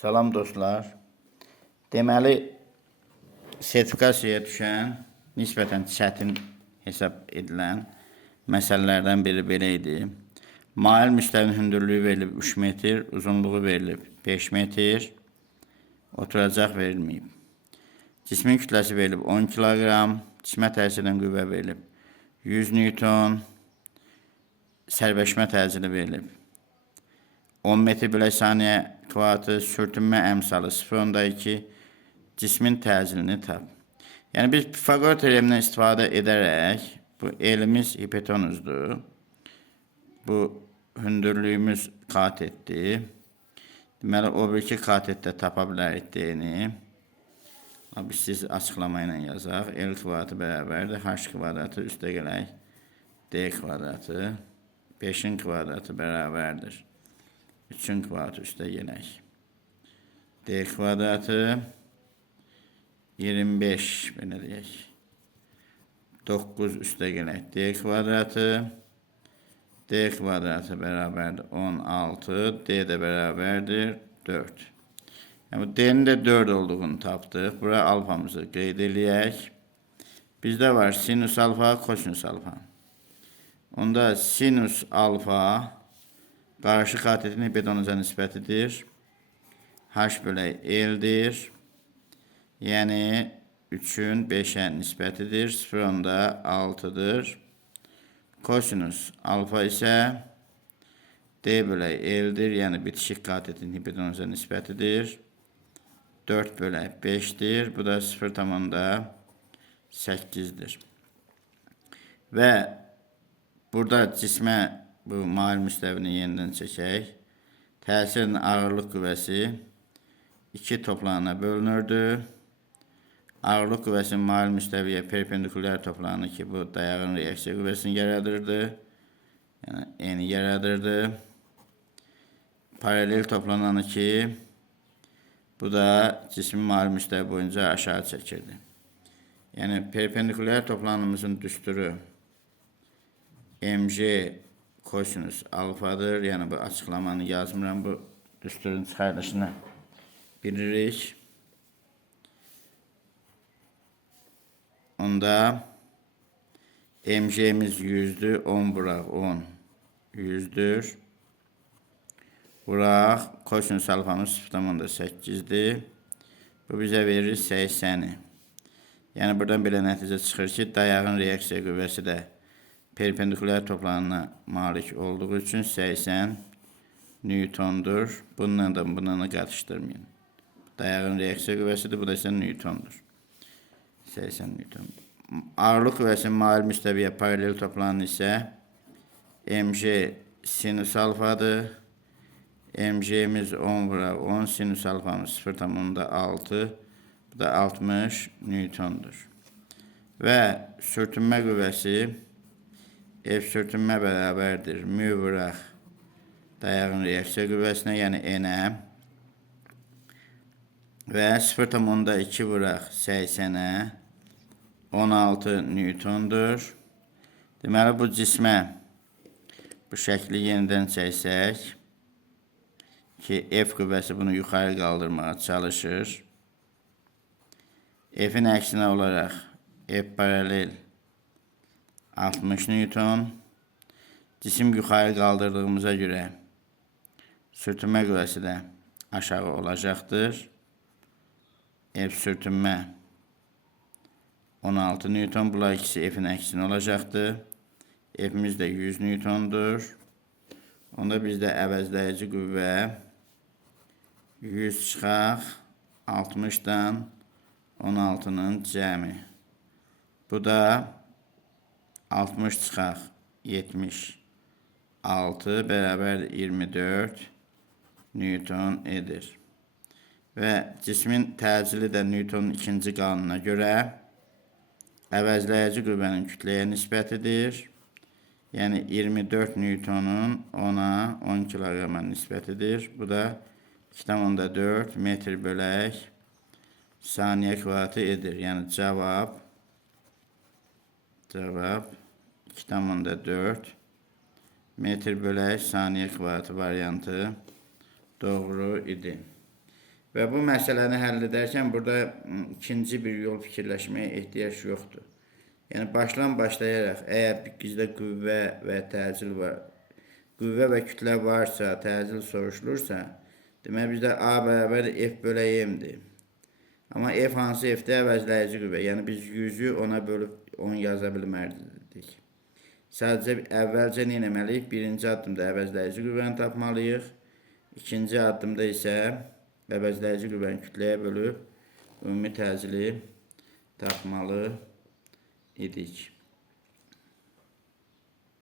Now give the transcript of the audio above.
Salam dostlar. Deməli, sertifikasiyaya düşən, nisbətən çətin hesab edilən məsələlərdən biri belə idi. Mail müstəvinin hündürlüyü verilib 3 metr, uzunluğu verilib 5 metr, oturacaq verilməyib. Cismin kütləsi verilib 10 kiloqram, cismə təsir edən qüvvə verilib 100 newton, sərbəşmə təcili verilib 10 metr bölək saniyə kvadratı, sürtünmə əmsalı 0.2, cismin təcilini tap. Yəni biz Pifagor teoremindən istifadə edərək, bu elimiz hipotenuzdur. Bu hündürlüyümüz katetdir. Deməli, o bir iki katette tapa bilərik D-ni. Biz siz açıqlama ilə yazaq. L kvadratı bərabərdir. H kvadratı üstə gələk. D kvadratı. 5'in kvadratı bərabərdir. 3'ün kvadratı üstə gələk. D kvadratı 25 belə deyək. 9 üstə gələk. D kvadratı bərabərdir 16. D də bərabərdir 4. Yəni bu D'nin də 4 olduğunu tapdıq. Buraya alfamızı qeyd eləyək. Bizdə var sinus alfa, kosinus alfa. Onda sinus alfa qarşı katetin hipotenuza nisbətidir. H bölək L'dir. Yəni 3'ün 5'ə nisbətidir. 0.6'dır. Kosinus alfa isə D bölək L'dir. Yəni bitişik katetin hipotenuza nisbətidir. 4 bölək 5'dir. Bu da 0.8'dir. Və burada cismə bu mail müstəvini yenidən çəkək. Təsirin ağırlıq qüvvəsi 2 toplanana bölünürdü. Ağırlıq qüvvəsinin mail müstəviyə perpendikulyar toplananı ki, bu dayağın reaksiya qüvvəsini yaradırdı. Yəni N yaradırdı. Paralel toplananı ki, bu da cismin mail müstəvi boyunca aşağı çəkirdi. Yəni perpendikulyar toplanımızın düsturu mg kosinus alfadır. Yəni bu açıqlamanı yazmıram. Bu düsturun çıxarılışını bilirik. Onda mg'miz 100'dür. 10 vuraq 10 100'dür. Vuraq kosinus alfamız 0.8'dir. Bu bizə verir 80'i. Yəni buradan belə nəticə çıxır ki, dayağın reaksiya qüvvəsi də perpendikulyar toplanana malik olduğu üçün 80 newtondur. Bununla qatışdırmayın. Dayağın reaksiya qüvvəsidir, bu da isə newtondur. 80 newton. Ağırlıq qüvvəsinin mail müstəviyə paralel toplananı isə mg sinus alfadır. Mg'miz 10 vuraq 10, sinus alfamız 0.6, bu da 60 newtondur. Və sürtünmə qüvvəsi F sürtünmə bərabərdir. Mü vuraq dayağın reaksiya qüvvəsinə, yəni N-ə. Və 0.2 vuraq 80'ə 16 newtondur. Deməli bu cismə bu şəkli yenidən çəksək ki, F qüvvəsi bunu yuxarı qaldırmağa çalışır. F'in əksinə olaraq F paralel 60 newton. Cisim yuxarı qaldırdığımıza görə sürtünmə qüvvəsi də aşağı olacaqdır. F sürtünmə 16 newton. Bunlar ikisi F'in əksinə olacaqdır. F'imiz də 100 newtondur. Onda bizdə əvəzləyici qüvvə 100 çıxaq 60'dan 16'nın cəmi. Bu da 60 çıxaq 76 bərabər 24 newton edir. Və cismin təcili də Newtonun ikinci qanununa görə əvəzləyici qüvvənin kütləyə nisbətidir. Yəni 24 newtonun 10 kiloqrama nisbətidir. Bu da 2,4 metr bölək saniyə kvadratı edir. Yəni cavab 2,4 metr bölək saniyə kvadratı variantı doğru idi. Və bu məsələni həll edərkən burada ikinci bir yol fikirləşməyə ehtiyac yoxdur. Yəni başdan başlayaraq, əgər bizdə qüvvə və təcil var, qüvvə və kütlə varsa, təcil soruşulursa, demək bizdə A bərabər F bölək M-dir. Amma F hansı F-də əvəzləyici qüvvə, yəni biz 100-ü ona bölüb 10 yaza bilmərdik. Sadəcə əvvəlcə nə etməliyik? Birinci addımda əvəzləyici qüvvəni tapmalıyıq. İkinci addımda isə əvəzləyici qüvvəni kütləyə bölüb ümumi təcili tapmalı idik.